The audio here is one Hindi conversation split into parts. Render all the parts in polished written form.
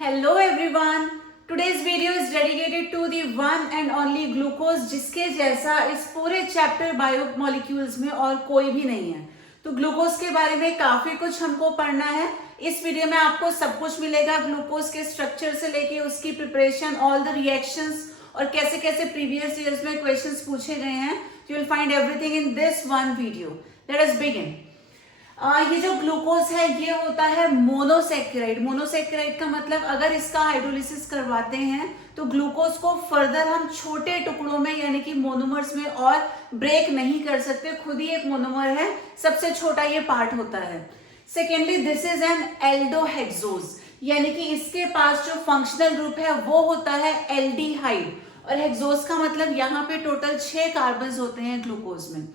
Hello everyone. Today's video is dedicated to the one and only glucose, जिसके जैसा इस पूरे चैप्टर बायोमोलिक्यूल्स में और कोई भी नहीं है। तो ग्लूकोज के बारे में काफी कुछ हमको पढ़ना है। इस वीडियो में आपको सब कुछ मिलेगा, ग्लूकोज के स्ट्रक्चर से लेके उसकी प्रिपरेशन, ऑल द रिएक्शंस और कैसे कैसे प्रीवियस ईयर्स में क्वेश्चंस पूछे गए हैं। You will find everything in this one video. Let us begin. ये जो ग्लूकोज है ये होता है मोनोसेक्राइड। मोनोसेक्राइड का मतलब अगर इसका हाइड्रोलिसिस करवाते हैं तो ग्लूकोज को फर्दर हम छोटे टुकड़ों में यानी कि मोनोमर्स में और ब्रेक नहीं कर सकते, खुद ही एक मोनोमर है, सबसे छोटा ये पार्ट होता है। Secondly, this is an aldohexose, यानी कि इसके पास जो फंक्शनल ग्रुप है वो होता है एल्डिहाइड, और हेक्सोज का मतलब यहाँ पे टोटल 6 कार्बन होते हैं ग्लूकोज में।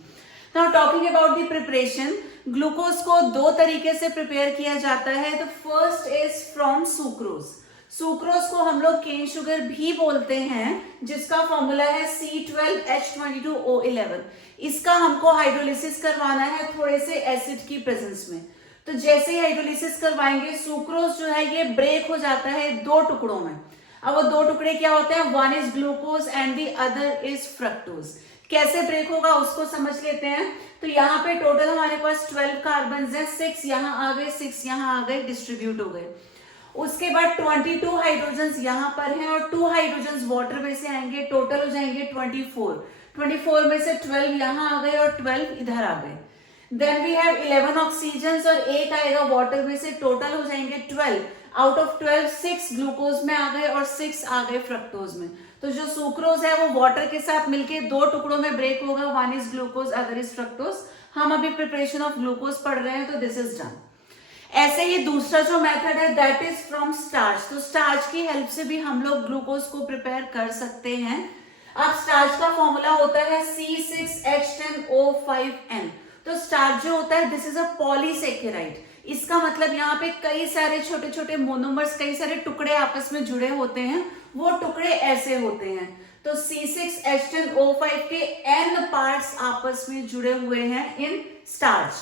Now talking about the preparation, glucose को दो तरीके से प्रिपेयर किया जाता है। The first is from sucrose. Sucrose को हम लोग केन शुगर भी बोलते हैं, जिसका फॉर्मूला है C12H22O11। इसका हमको हाइड्रोलिसिस करवाना है थोड़े से एसिड की प्रेजेंस में। तो जैसे ही हाइड्रोलिसिस करवाएंगे सुक्रोज जो है ये ब्रेक हो जाता है दो टुकड़ों में। अब वो दो टुकड़े क्या होते हैं, one is glucose and the other is fructose. कैसे ब्रेक होगा उसको समझ लेते हैं। तो यहाँ पे टोटल हमारे पास 12 कार्बन है, 6 यहाँ आ गए, 6 यहाँ आ गए, डिस्ट्रीब्यूट हो गए। उसके बाद 22 हाइड्रोजन यहाँ पर हैं और 2 हाइड्रोजन वाटर में से आएंगे, टोटल हो जाएंगे 24 में से 12 यहाँ आ गए और 12 इधर आ गए। देन वी हैव 11 ऑक्सीजन और एक आएगा वाटर में से, टोटल हो जाएंगे 12। आउट ऑफ 12 6 ग्लूकोज में आ गए और 6 आ गए फ्रक्टोज में। तो जो सुक्रोज है वो वाटर के साथ मिलके दो टुकड़ों में ब्रेक होगा, one is glucose other is fructose. हम अभी प्रिपरेशन ऑफ ग्लूकोज पढ़ रहे हैं तो दिस इज डन। ऐसे ही दूसरा जो मेथड है दैट इज फ्रॉम स्टार्च। तो स्टार्च की हेल्प से भी हम लोग ग्लूकोज को प्रिपेयर कर सकते हैं। अब स्टार्च का फॉर्मूला होता है C6H10O5N। तो स्टार्च जो होता है दिस इज अ पॉलीसेकेराइड। इसका मतलब यहाँ पे कई सारे छोटे छोटे मोनोमर्स, कई सारे टुकड़े आपस में जुड़े होते हैं, वो टुकड़े ऐसे होते हैं। तो C6H10O5 के N पार्ट्स आपस में जुड़े हुए हैं इन स्टार्च,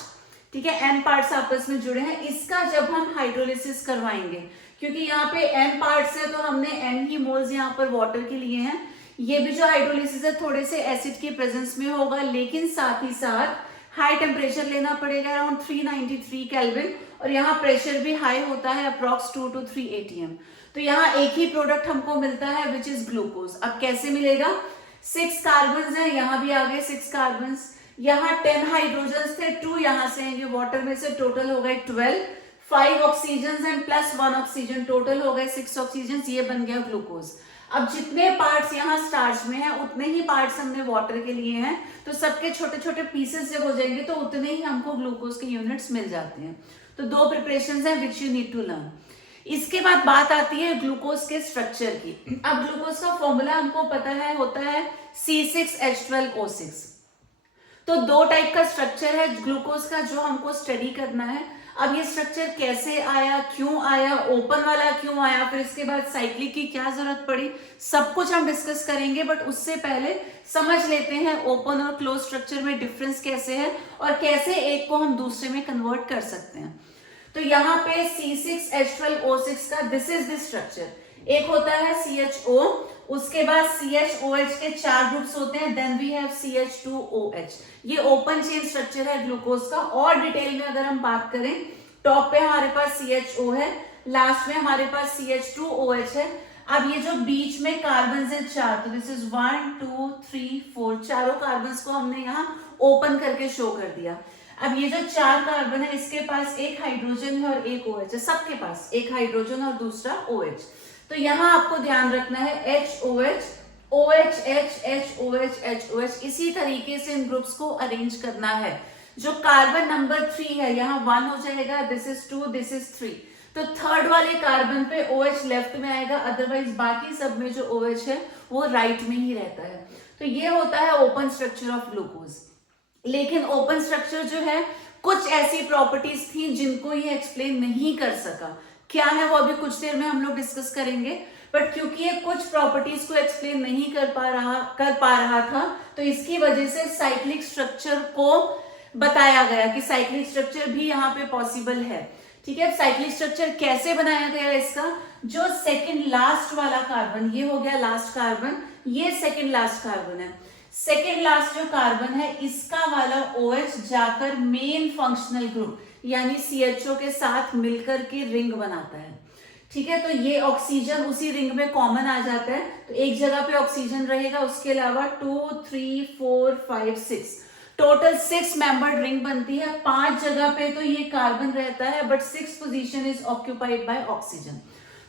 ठीक है, N पार्ट्स आपस में जुड़े हैं। इसका जब हम हाइड्रोलिसिस करवाएंगे, क्योंकि यहाँ पे N पार्ट्स है तो हमने N ही मोल्स यहाँ पर वाटर के लिए हैं। ये भी जो हाइड्रोलिसिस है थोड़े से एसिड की प्रेजेंस में होगा, लेकिन साथ ही साथ हाई टेम्परेचर लेना पड़ेगा, अराउंड 393 केल्विन, और यहाँ प्रेशर भी हाई होता है, अप्रॉक्स 2 to 3 ATM। तो यहाँ एक ही प्रोडक्ट हमको मिलता है विच इज ग्लूकोज। अब कैसे मिलेगा, 6 कार्बन है, यहाँ भी आ गए 6 कार्बन, यहाँ 10 हाइड्रोजन थे, 2 यहाँ से आएंगे वाटर में से, टोटल हो गए 12। 5 oxygen and plus 1 oxygen, total हो गए 6 ऑक्सीजन, ये बन गया ग्लूकोज। अब जितने पार्ट्स यहाँ स्टार्च में हैं उतने ही पार्ट्स हमने वाटर के लिए हैं, तो सबके छोटे छोटे पीसेस जब हो जाएंगे तो उतने ही हमको ग्लूकोज के यूनिट्स मिल जाते हैं। तो दो प्रिपरेशंस हैं which you need to learn. इसके बाद बात आती है ग्लूकोज के स्ट्रक्चर की। अब ग्लूकोज का फॉर्मूला हमको पता है, होता है C6H12O6। तो दो टाइप का स्ट्रक्चर है ग्लूकोज का जो हमको स्टडी करना है। अब ये स्ट्रक्चर कैसे आया, क्यों आया, ओपन वाला क्यों आया, फिर इसके बाद साइक्लिक की क्या जरूरत पड़ी, सब कुछ हम डिस्कस करेंगे। बट उससे पहले समझ लेते हैं ओपन और क्लोज स्ट्रक्चर में डिफरेंस कैसे है और कैसे एक को हम दूसरे में कन्वर्ट कर सकते हैं। तो यहाँ पे C6H12O6 का दिस इज द स्ट्रक्चर। एक होता है CHO, उसके बाद CHOH के 4 ग्रुप्स होते हैं, देन वी हैव CH2OH। ये ओपन चेन स्ट्रक्चर है ग्लूकोज का। और डिटेल में अगर हम बात करें, टॉप पे हमारे पास CHO है, लास्ट में हमारे पास CH2OH है। अब ये जो बीच में कार्बन है 4, तो दिस इज 1 2 3 4, चारों कार्बन को हमने यहाँ ओपन करके शो कर दिया। अब ये जो 4 कार्बन है इसके पास एक हाइड्रोजन है और एक OH है, सबके पास एक हाइड्रोजन और दूसरा OH। तो यहाँ आपको ध्यान रखना है HOH, OHH, HOH, HOH, इसी तरीके से इन ग्रुप्स को अरेंज करना है। जो कार्बन नंबर 3 है यहाँ 1 हो जाएगा, दिस इज 2, दिस इज 3। तो थर्ड वाले कार्बन पे OH लेफ्ट में आएगा, अदरवाइज बाकी सब में जो OH है वो राइट में ही रहता है। तो ये होता है ओपन स्ट्रक्चर ऑफ ग्लूकोज। लेकिन ओपन स्ट्रक्चर जो है कुछ ऐसी प्रॉपर्टीज थी जिनको ये एक्सप्लेन नहीं कर सका। क्या है वो अभी कुछ देर में हम लोग डिस्कस करेंगे। बट क्योंकि ये कुछ प्रॉपर्टीज को एक्सप्लेन नहीं कर पा रहा था, तो इसकी वजह से साइक्लिक स्ट्रक्चर को बताया गया कि साइक्लिक स्ट्रक्चर भी यहाँ पे पॉसिबल है। ठीक है, अब साइक्लिक स्ट्रक्चर कैसे बनाया गया इसका, जो सेकंड लास्ट वाला कार्बन, ये हो गया लास्ट कार्बन, ये सेकंड लास्ट कार्बन है, सेकंड लास्ट जो कार्बन है इसका वाला OH जाकर मेन फंक्शनल ग्रुप यानी CHO के साथ मिलकर के रिंग बनाता है। ठीक है, तो ये ऑक्सीजन उसी रिंग में कॉमन आ जाता है, तो एक जगह पे ऑक्सीजन रहेगा, उसके अलावा 2 3 4 5 6 टोटल 6 मेंबर्ड रिंग बनती है। 5 जगह पे तो ये कार्बन रहता है, but 6th position is occupied by oxygen.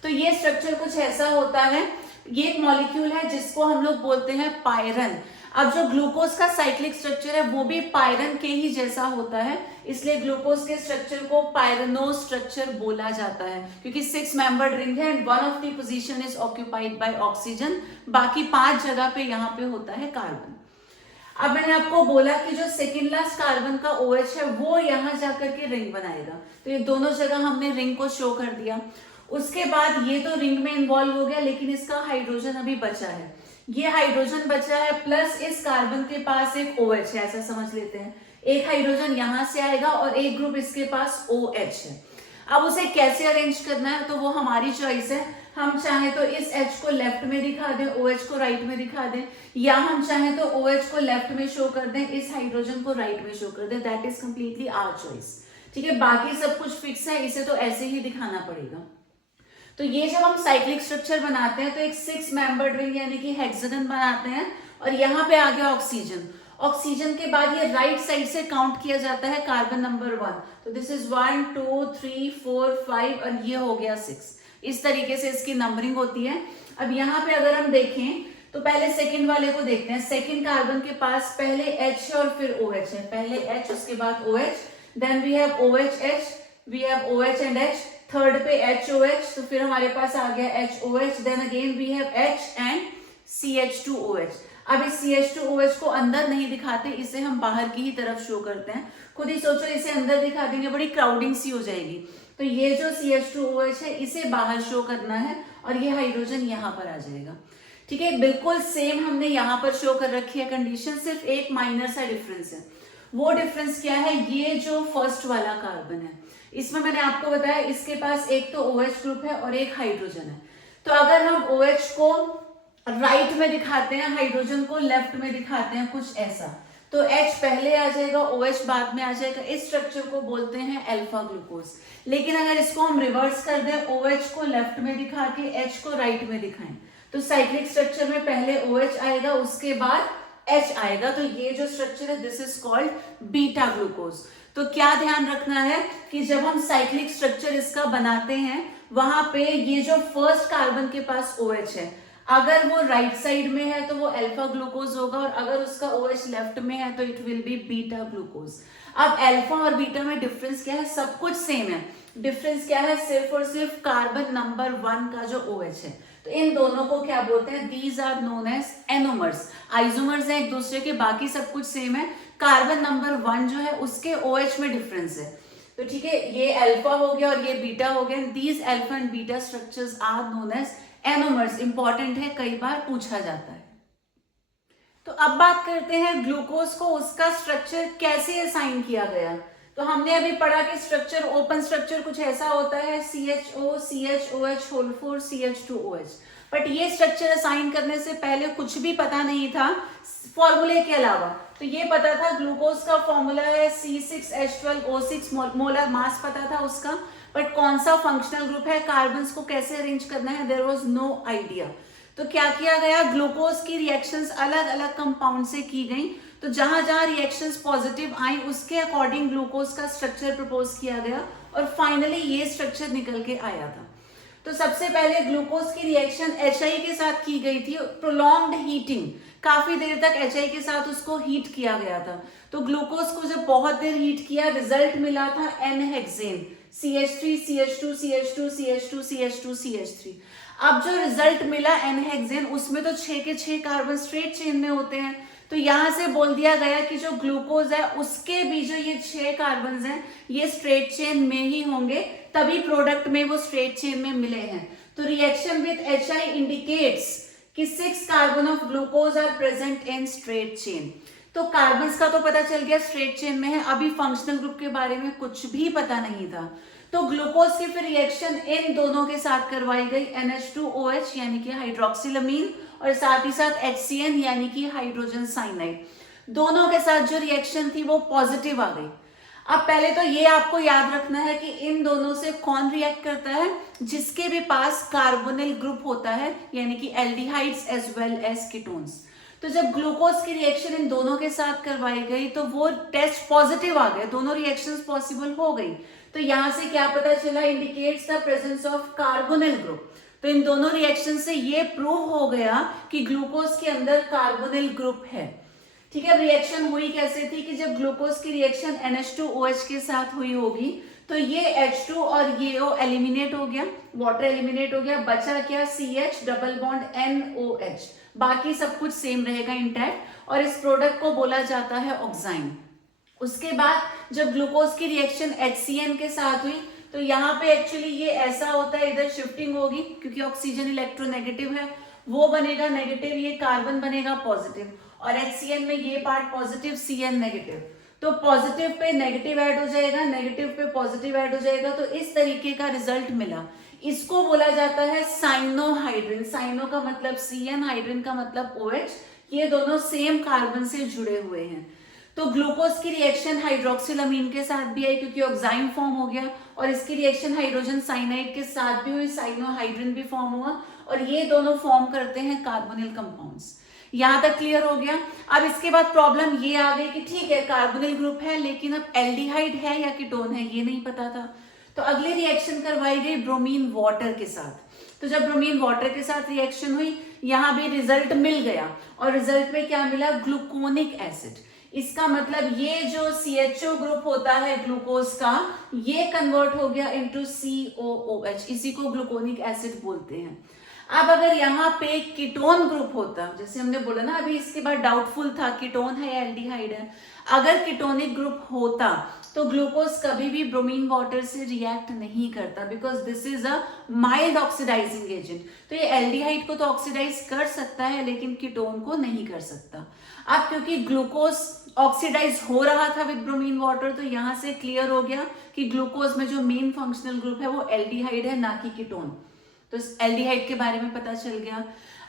तो ये स्ट्रक्चर कुछ ऐसा होता है, ये एक मॉलिक्यूल है जिसको हम लोग बोलते हैं पायरन। अब जो ग्लूकोज का साइक्लिक स्ट्रक्चर है वो भी पायरन के ही जैसा होता है, इसलिए ग्लूकोज के स्ट्रक्चर को पायरनो स्ट्रक्चर बोला जाता है, क्योंकि 6 मेंबर्ड रिंग है and 1 of the position is occupied by oxygen, बाकी 5 जगह पे यहाँ पे होता है कार्बन। अब मैंने आपको बोला कि जो सेकेंड लास्ट कार्बन का OH है वो यहां जाकर के रिंग बनाएगा, तो ये दोनों जगह हमने रिंग को शो कर दिया। उसके बाद ये तो रिंग में इन्वॉल्व हो गया, लेकिन इसका हाइड्रोजन अभी बचा है, ये हाइड्रोजन बचा है प्लस इस कार्बन के पास एक OH है, ऐसा समझ लेते हैं। एक हाइड्रोजन यहां से आएगा और एक ग्रुप इसके पास OH है। अब उसे कैसे अरेंज करना है तो वो हमारी चॉइस है, हम चाहे तो इस H को लेफ्ट में दिखा दें, OH को राइट में दिखा दें, या हम चाहे तो OH को लेफ्ट में शो कर दें, इस हाइड्रोजन को राइट में शो कर दें, that is completely our choice. ठीक है, बाकी सब कुछ फिक्स है, इसे तो ऐसे ही दिखाना पड़ेगा। तो ये जब हम साइक्लिक स्ट्रक्चर बनाते हैं तो एक 6 मेंबर्ड रिंग यानी कि हेक्सागन बनाते हैं, और यहाँ पे आ गया ऑक्सीजन। ऑक्सीजन के बाद ये राइट साइड से काउंट किया जाता है कार्बन नंबर 1, तो दिस इज 1 2 3 4 5 और ये हो गया 6। इस तरीके से इसकी नंबरिंग होती है। अब यहाँ पे अगर हम देखें तो पहले सेकंड वाले को देखते हैं। सेकंड कार्बन के पास पहले H है और फिर OH है, पहले H उसके बाद OH, then we have OH, we have OH and H, third पे HOH, तो फिर हमारे पास आ गया HOH, then again we have H and CH2OH। अब इस CH2OH को अंदर नहीं दिखाते, इसे हम बाहर की ही तरफ शो करते हैं। खुद ही सोचो, इसे अंदर दिखा देंगे बड़ी क्राउडिंग सी हो जाएगी, तो ये जो CH2OH है इसे बाहर शो करना है और ये हाइड्रोजन यहाँ पर आ जाएगा। ठीक है, बिल्कुल सेम हमने यहाँ पर शो कर रखी है कंडीशन, सिर्फ एक माइनर सा डिफरेंस है। वो डिफरेंस क्या है, ये जो फर्स्ट वाला कार्बन है इसमें मैंने आपको बताया इसके पास एक तो OH ग्रुप है और एक हाइड्रोजन है, तो अगर हम OH को राइट में दिखाते हैं, हाइड्रोजन को लेफ्ट में दिखाते हैं, कुछ ऐसा, तो H पहले आ जाएगा, OH बाद में आ जाएगा। इस स्ट्रक्चर को बोलते हैं अल्फा ग्लूकोज। लेकिन अगर इसको हम रिवर्स कर दें, OH को लेफ्ट में दिखा के H को राइट में दिखाएं, तो साइक्लिक स्ट्रक्चर में पहले OH आएगा उसके बाद H आएगा, तो ये जो स्ट्रक्चर है this is called beta glucose. तो क्या ध्यान रखना है कि जब हम साइक्लिक स्ट्रक्चर इसका बनाते हैं वहां पे ये जो फर्स्ट कार्बन के पास OH है, अगर वो राइट साइड में है तो वो अल्फा ग्लूकोज होगा, और अगर उसका OH लेफ्ट में है तो it will be beta glucose. अब अल्फा और बीटा में डिफरेंस क्या है, सब कुछ सेम है, डिफरेंस क्या है, सिर्फ और सिर्फ कार्बन नंबर 1 का जो OH है, तो इन दोनों को क्या बोलते हैं, these are known as anomers. Isomers है एक दूसरे के, बाकी सब कुछ सेम है, कार्बन नंबर 1 जो है उसके OH में डिफरेंस है। तो ठीक है, ये अल्फा हो गया और ये बीटा हो गया, these alpha and beta structures are known as anomers. Important है, कई बार पूछा जाता है। तो अब बात करते हैं ग्लूकोज को उसका स्ट्रक्चर कैसे असाइन किया गया। तो हमने अभी पढ़ा कि स्ट्रक्चर, ओपन स्ट्रक्चर कुछ ऐसा होता है, CHO CHOH whole 4 CH2OH, but ये स्ट्रक्चर असाइन करने से पहले कुछ भी पता नहीं था फॉर्मूले के अलावा। तो ये पता था ग्लूकोज का फॉर्मूला है C6H12O6, मोलर मास पता था उसका, बट कौन सा फंक्शनल ग्रुप है, कार्बन्स को कैसे अरेंज करना है, देयर वाज नो आइडिया। तो क्या किया गया, ग्लूकोज की रिएक्शंस अलग अलग कंपाउंड से की गई, तो जहां जहां रिएक्शंस पॉजिटिव आई उसके अकॉर्डिंग ग्लूकोज का स्ट्रक्चर प्रपोज किया गया और फाइनली ये स्ट्रक्चर निकल के आया था। तो सबसे पहले ग्लूकोज की रिएक्शन HI के साथ की गई थी, प्रोलॉन्ग्ड हीटिंग, काफी देर तक HI के साथ उसको हीट किया गया था। तो ग्लूकोज को जब बहुत देर हीट किया, रिजल्ट मिला था N-हेक्सेन, CH3 CH2 CH2 CH2 CH2 CH3। अब जो रिजल्ट मिला N-हेक्सेन, उसमें तो 6 के 6 कार्बन स्ट्रेट चेन में होते हैं, तो यहां से बोल दिया गया कि जो ग्लूकोज है उसके भी जो ये 6 कार्बन हैं ये स्ट्रेट चेन में ही होंगे, तभी प्रोडक्ट में वो स्ट्रेट चेन में मिले हैं। तो रिएक्शन विद HI इंडिकेट्स कि 6 carbon of glucose are present in straight chain. तो कार्बन्स का तो पता चल गया स्ट्रेट चेन में है, अभी फंक्शनल ग्रुप के बारे में कुछ भी पता नहीं था। तो ग्लूकोज की फिर रिएक्शन इन दोनों के साथ करवाई गई, NH2OH यानी कि हाइड्रोक्सिलामीन, और साथ ही साथ HCN यानी कि हाइड्रोजन साइनाइड, दोनों के साथ जो रिएक्शन थी वो पॉजिटिव आ गई। अब पहले तो ये आपको याद रखना है कि इन दोनों से कौन रिएक्ट करता है, जिसके भी पास कार्बोनिल ग्रुप होता है, यानी कि aldehydes as well as ketones. तो जब ग्लूकोज की रिएक्शन इन दोनों के साथ करवाई गई तो वो टेस्ट पॉजिटिव आ गए, दोनों रिएक्शंस पॉसिबल हो गई। तो यहां से क्या पता चला, indicates the presence of carbonyl group. तो इन दोनों रिएक्शन से ये प्रूव हो गया कि ग्लूकोज के अंदर कार्बोनिल ग्रुप है। ठीक है, रिएक्शन हुई कैसे थी कि जब ग्लूकोज की रिएक्शन NH2OH के साथ हुई होगी तो ये H2 और ये O एलिमिनेट हो गया, वाटर एलिमिनेट हो गया, बचा क्या, CH डबल बॉन्ड NOH, बाकी सब कुछ सेम रहेगा इंटैक्ट, और इस प्रोडक्ट को बोला जाता है ऑक्साइन। उसके बाद जब ग्लूकोज की रिएक्शन HCN के साथ हुई तो यहाँ पे एक्चुअली ये ऐसा होता है, इधर शिफ्टिंग होगी क्योंकि ऑक्सीजन इलेक्ट्रोनेगेटिव है, वो बनेगा नेगेटिव, ये कार्बन बनेगा पॉजिटिव, और HCN में ये पार्ट पॉजिटिव, CN नेगेटिव, तो पॉजिटिव पे नेगेटिव ऐड हो जाएगा, नेगेटिव पे पॉजिटिव ऐड हो जाएगा, तो इस तरीके का रिजल्ट मिला। इसको बोला जाता है साइनोहाइड्रिन। साइनो का मतलब CN, हाइड्रिन का मतलब OH, ये दोनों सेम कार्बन से जुड़े हुए हैं। तो ग्लूकोज की रिएक्शन हाइड्रोक्सिलामीन के साथ भी आई क्योंकि ऑक्साइन फॉर्म हो गया, और इसकी रिएक्शन हाइड्रोजन साइनाइड के साथ भी हुई, साइनोहाइड्रिन भी फॉर्म हुआ, और ये दोनों फॉर्म करते हैं कार्बोनिल कंपाउंड्स। यहां तक क्लियर हो गया। अब इसके बाद प्रॉब्लम ये आ गई कि ठीक है कार्बोनिल ग्रुप है, लेकिन अब एल्डिहाइड है या कीटोन है ये नहीं पता था। तो अगली रिएक्शन करवाई गई ब्रोमीन वाटर के साथ। तो जब ब्रोमीन वाटर के साथ रिएक्शन हुई, यहां भी रिजल्ट मिल गया, और रिजल्ट में क्या मिला, ग्लूकोनिक एसिड। इसका मतलब ये जो CHO ग्रुप होता है ग्लूकोज का, ये कन्वर्ट हो गया इनटू COOH, इसी को ग्लूकोनिक एसिड बोलते हैं। अब अगर यहाँ पे कीटोन ग्रुप होता, जैसे हमने बोला ना अभी इसके बाद डाउटफुल था कीटोन है या एल्डिहाइड है, अगर कीटोनिक ग्रुप होता तो ग्लूकोज कभी भी ब्रोमीन वाटर से रिएक्ट नहीं करता, because this is a mild oxidising agent. तो ये एल्डिहाइड को तो ऑक्सीडाइज कर सकता है लेकिन कीटोन को नहीं कर सकता। अब क्योंकि ग्लूकोज ऑक्सीडाइज हो रहा था विद ब्रोमीन वाटर, तो यहां से क्लियर हो गया कि ग्लूकोज में जो मेन फंक्शनल ग्रुप है वो एल्डिहाइड है, ना कि कीटोन। तो एल्डिहाइड के बारे में पता चल गया।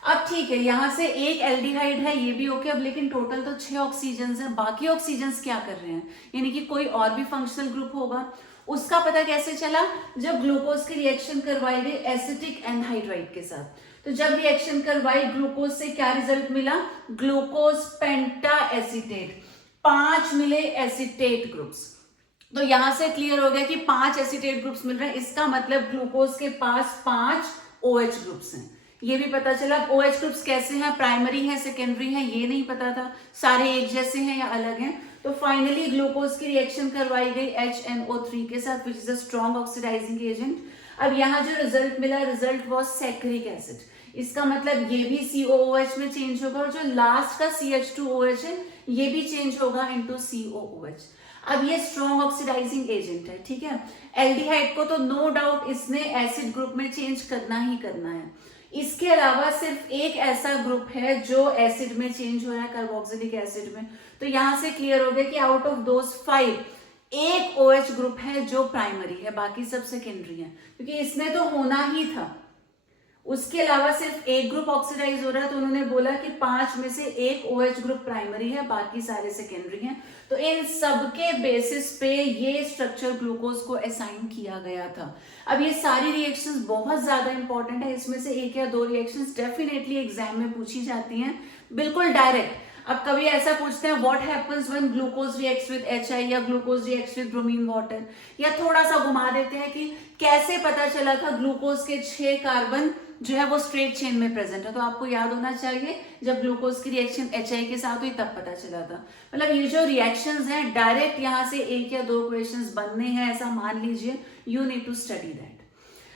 अब ठीक है, यहां से एक एल्डिहाइड है ये भी ओके, अब लेकिन टोटल तो 6 ऑक्सीजन है, बाकी ऑक्सीजन क्या कर रहे हैं, यानी कि कोई और भी फंक्शनल ग्रुप होगा। उसका पता कैसे चला, जब ग्लूकोज की रिएक्शन करवाई गई एसिटिक एनहाइड्राइड के साथ। तो जब रिएक्शन करवाई ग्लूकोज से क्या रिजल्ट मिला, ग्लूकोज पेंटा एसिटेट, 5 मिले एसिटेट ग्रुप्स। तो यहां से क्लियर हो गया कि 5 एसिटेट ग्रुप्स मिल रहे हैं, इसका मतलब ग्लूकोज के पास 5 OH ग्रुप्स हैं। ये भी पता चला। OH ग्रुप्स कैसे हैं, प्राइमरी है सेकेंडरी है ये नहीं पता था, सारे एक जैसे हैं या अलग हैं। तो फाइनली ग्लूकोज की रिएक्शन करवाई गई HNO3 के साथ, which is a strong oxidising agent. अब यहाँ जो रिजल्ट मिला, रिजल्ट वॉज सैकरिक एसिड। इसका मतलब ये भी COOH में चेंज होगा, और जो लास्ट का CH2OH है ये भी चेंज होगा इनटू COOH। अब ये स्ट्रॉन्ग ऑक्सीडाइजिंग एजेंट है, ठीक है। एल्डिहाइड को तो नो डाउट इसने एसिड ग्रुप में चेंज करना ही करना है। इसके अलावा सिर्फ एक ऐसा ग्रुप है जो एसिड में चेंज हो रहा है, कार्बोक्सिलिक एसिड में। तो यहां से क्लियर हो गया कि आउट ऑफ दोज 5 एक OH ग्रुप है जो प्राइमरी है, बाकी सब सेकेंडरी है, क्योंकि इसने तो होना ही था। उसके अलावा सिर्फ एक ग्रुप ऑक्सीडाइज हो रहा है, तो उन्होंने बोला कि 5 में से एक OH ग्रुप प्राइमरी है, बाकी सारे सेकेंडरी हैं। तो इन सबके बेसिस पे ये स्ट्रक्चर ग्लूकोज को असाइन किया गया था। अब ये सारी रिएक्शंस बहुत ज्यादा इंपॉर्टेंट है, इसमें से एक या दो रिएक्शंस डेफिनेटली एग्जाम में पूछी जाती हैं, बिल्कुल डायरेक्ट। अब कभी ऐसा पूछते हैं what happens when glucose reacts with HI या glucose reacts with bromine water, या थोड़ा सा घुमा देते हैं कि कैसे पता चला था ग्लूकोज के 6 कार्बन जो है वो स्ट्रेट चेन में प्रेजेंट है। तो आपको याद होना चाहिए जब ग्लूकोज की रिएक्शन HI के साथ हुई तब पता चला था। मतलब ये जो रिएक्शंस हैं डायरेक्ट यहाँ से एक या दो क्वेश्चंस बनने हैं ऐसा मान लीजिए, you need to study that.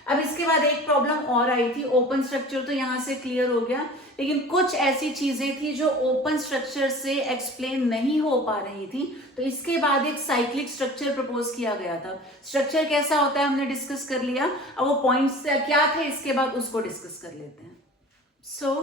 अब इसके बाद एक प्रॉब्लम और आई थी, ओपन स्ट्रक्चर तो यहाँ से क्लियर हो गया, लेकिन कुछ ऐसी चीजें थी जो ओपन स्ट्रक्चर से एक्सप्लेन नहीं हो पा रही थी। तो इसके बाद एक साइक्लिक स्ट्रक्चर प्रपोज किया गया था। स्ट्रक्चर कैसा होता है हमने डिस्कस कर लिया, अब वो पॉइंट्स क्या थे इसके बाद उसको डिस्कस कर लेते हैं। So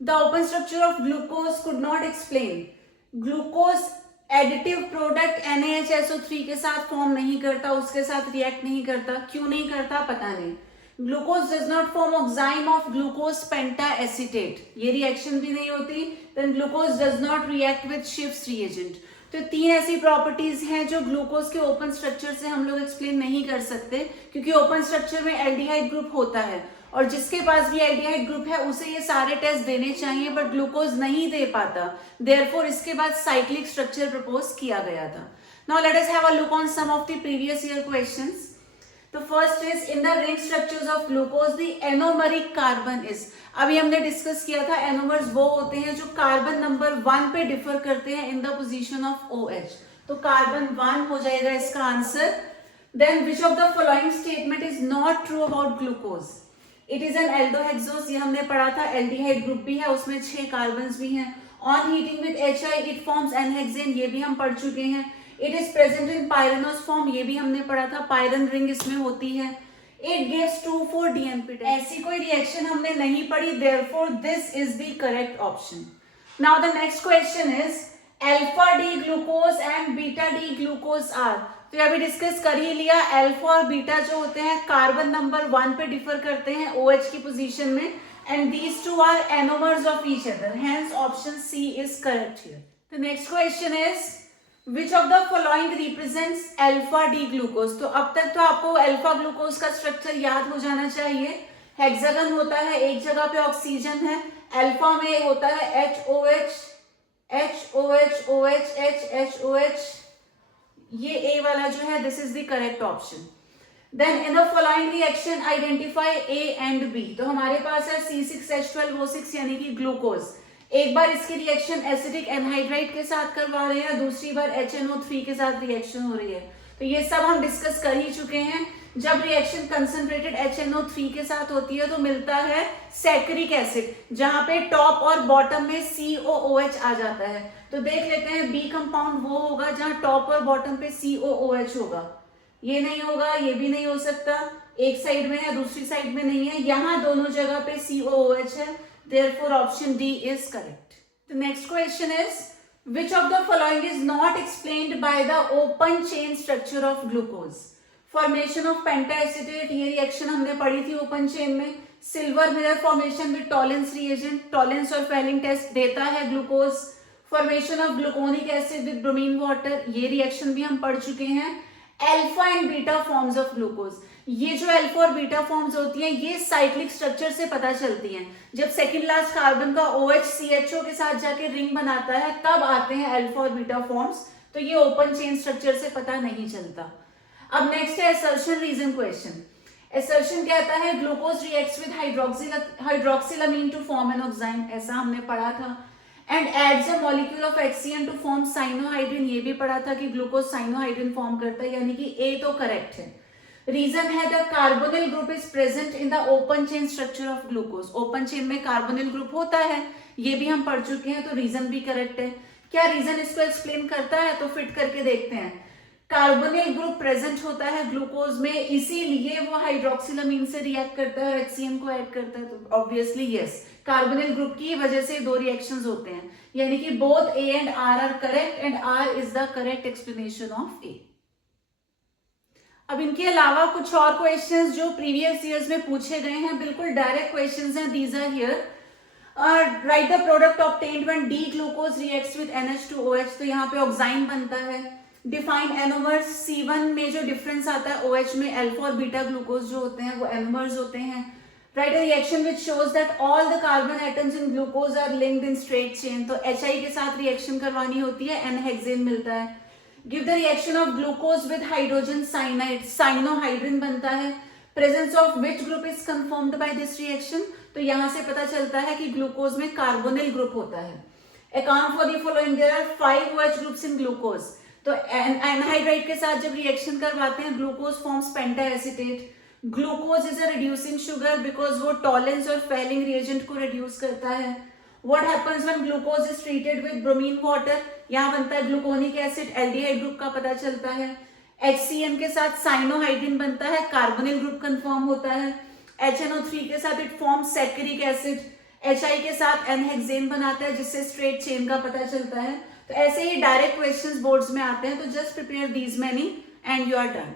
the open structure of glucose could not explain glucose additive product NaHSO3 के साथ फॉर्म नहीं करता, उसके साथ रिएक्ट नहीं करता। क्यों नहीं करता पता नहीं। Glucose does not form oxime of glucose pentaacetate, ये रिएक्शन भी नहीं होती। Then glucose does not react with Schiff's reagent. तो तीन ऐसी प्रॉपर्टीज हैं जो ग्लूकोज के ओपन स्ट्रक्चर से हम लोग एक्सप्लेन नहीं कर सकते, क्योंकि ओपन स्ट्रक्चर में एल्डिहाइड ग्रुप होता है और जिसके पास भी एल्डिहाइड ग्रुप है उसे ये सारे टेस्ट देने चाहिए, बट ग्लूकोज नहीं दे पाता। देयरफॉर इसके बाद साइक्लिक स्ट्रक्चर प्रपोज किया गया था। Now let us have a look on some of the previous year questions. तो first is in the ring structures of glucose the anomeric carbon is. अभी हमने डिस्कस किया था एनोमर्स वो होते हैं जो कार्बन नंबर 1 पे डिफर करते हैं in the position of OH। तो कार्बन 1 हो जाएगा इसका answer. Then which of the following statement is not true about glucose? It is an aldohexose, ये हमने पढ़ा था। एल्डिहाइड ग्रुप भी है, उसमें 6 कार्बन भी हैं। On heating with HI it forms n hexane, ये भी हम पढ़ चुके हैं। It is present in pyranose form, ये भी हमने पढ़ा था। पायरन रिंग इसमें होती है। It gives 2,4 DNP test. ऐसी कोई रिएक्शन हमने नहीं पढ़ी, therefore this is the correct option. Now the next question is alpha D glucose and beta D glucose are. तो अभी डिस्कस कर ही लिया, अल्फा और बीटा जो होते हैं कार्बन नंबर 1 पे डिफर करते हैं OH की पोजीशन में, and these two are anomers of each other, hence option C is correct here. The next question is which of the following represents alpha D glucose. तो अब तक तो आपको अल्फा ग्लूकोज का स्ट्रक्चर याद हो जाना चाहिए। हेक्सागन होता है, एक जगह पे ऑक्सीजन है। अल्फा में होता है HOH HOH OH HHOH, ये A वाला जो है this is the correct option. Then in the following reaction identify A and B। तो हमारे पास है C6H12O6 यानी कि ग्लूकोज। एक बार इसकी रिएक्शन एसिडिक एनहाइड्राइड के साथ करवा रहे हैं, दूसरी बार HNO3 के साथ रिएक्शन हो रही है। तो ये सब हम डिस्कस कर ही चुके हैं। जब रिएक्शन कंसंट्रेटेड HNO3 के साथ होती है तो मिलता है सैकरिक एसिड, जहां पे टॉप और बॉटम में COOH आ जाता है। तो देख लेते हैं बी कंपाउंड वो होगा जहां टॉप और बॉटम पे COOH होगा। ये नहीं होगा, ये भी नहीं हो सकता। एक साइड में है, दूसरी साइड में नहीं है, यहाँ दोनों जगह पे COOH है। Therefore, option D is correct. The next question is, which of the following is not explained by the open chain structure of glucose? Formation of pentacetate, ये रिएक्शन हमने पढ़ी थी ओपन चेन में। Silver mirror formation with Tollens reagent, Tollens और फेलिंग टेस्ट देता है glucose. Formation of gluconic acid with bromine water, ये रिएक्शन भी हम पढ़ चुके हैं। Alpha and beta forms of glucose, ये जो अल्फा और बीटा फॉर्म्स होती हैं ये साइक्लिक स्ट्रक्चर से पता चलती हैं। जब सेकंड लास्ट कार्बन का OH CHO के साथ जाके रिंग बनाता है तब आते हैं अल्फा और बीटा फॉर्म्स। तो ये ओपन चेन स्ट्रक्चर से पता नहीं चलता। अब नेक्स्ट है असर्शन रीजन क्वेश्चन। असर्शन कहता है glucose reacts with hydroxylamine to form an oxime, ऐसा हमने पढ़ा था। And adds a molecule of HCN to form cyanohydrin, ये भी पढ़ा था कि ग्लूकोज साइनोहाइड्रिन फॉर्म करता है, यानी कि A तो करेक्ट है। रीजन है the carbonyl group is present in the open chain structure of glucose. Open chain में कार्बोनिल ग्रुप होता है, ये भी हम पढ़ चुके हैं, तो रीजन भी करेक्ट है। क्या रीजन इसको एक्सप्लेन करता है, तो फिट करके देखते हैं। कार्बोनिल ग्रुप प्रेजेंट होता है ग्लूकोज में, इसीलिए वो हाइड्रोक्सिलामीन से रिएक्ट करता है और HCN को ऐड करता है। तो ऑब्वियसली यस, कार्बोनिल ग्रुप की वजह से दो रिएक्शंस होते हैं, यानी कि both A and R are correct and R is the correct explanation of A। अब इनके अलावा कुछ और क्वेश्चंस जो प्रीवियस ईयर्स में पूछे गए हैं, बिल्कुल डायरेक्ट क्वेश्चंस हैं। These are here. Write the product obtained when D glucose reacts with NH2OH, तो यहाँ पे ऑक्साइन बनता है। डिफाइन एनोमर्स, C1 में जो डिफरेंस आता है OH में अल्फा और बीटा ग्लूकोज जो होते हैं वो एनोमर्स होते हैं। Write a reaction which shows that all the carbon atoms in glucose are linked in straight chain, तो HI के साथ रिएक्शन करवानी होती है, N-हेक्सेन मिलता है। Give the reaction of glucose with hydrogen cyanide, cyanohydrin बनता है। Presence of which group is confirmed by this reaction, तो यहां से पता चलता है कि ग्लूकोज में कार्बोनिल ग्रुप होता है। Account for the following, there are 5 OH groups in glucose, तो एनहाइड्राइड के साथ जब रिएक्शन करवाते हैं glucose forms pentaacetate. Glucose is a reducing sugar because वो टॉलेंस और फेलिंग रिएजेंट को रिड्यूस करता है। What happens when glucose is treated with bromine water? यहाँ बनता है ग्लूकोनिक एसिड, एल्डिहाइड ग्रुप का पता चलता है। HCN के साथ साइनोहाइड्रिन बनता है, कार्बोनिल ग्रुप कंफर्म होता है। HNO3 के साथ इट फॉर्म सैकरिक एसिड। HI के साथ N-हेक्सेन बनाता है जिससे स्ट्रेट चेन का पता चलता है। तो ऐसे ही डायरेक्ट क्वेश्चंस बोर्ड्स में आते हैं, तो just prepare these many and you are done.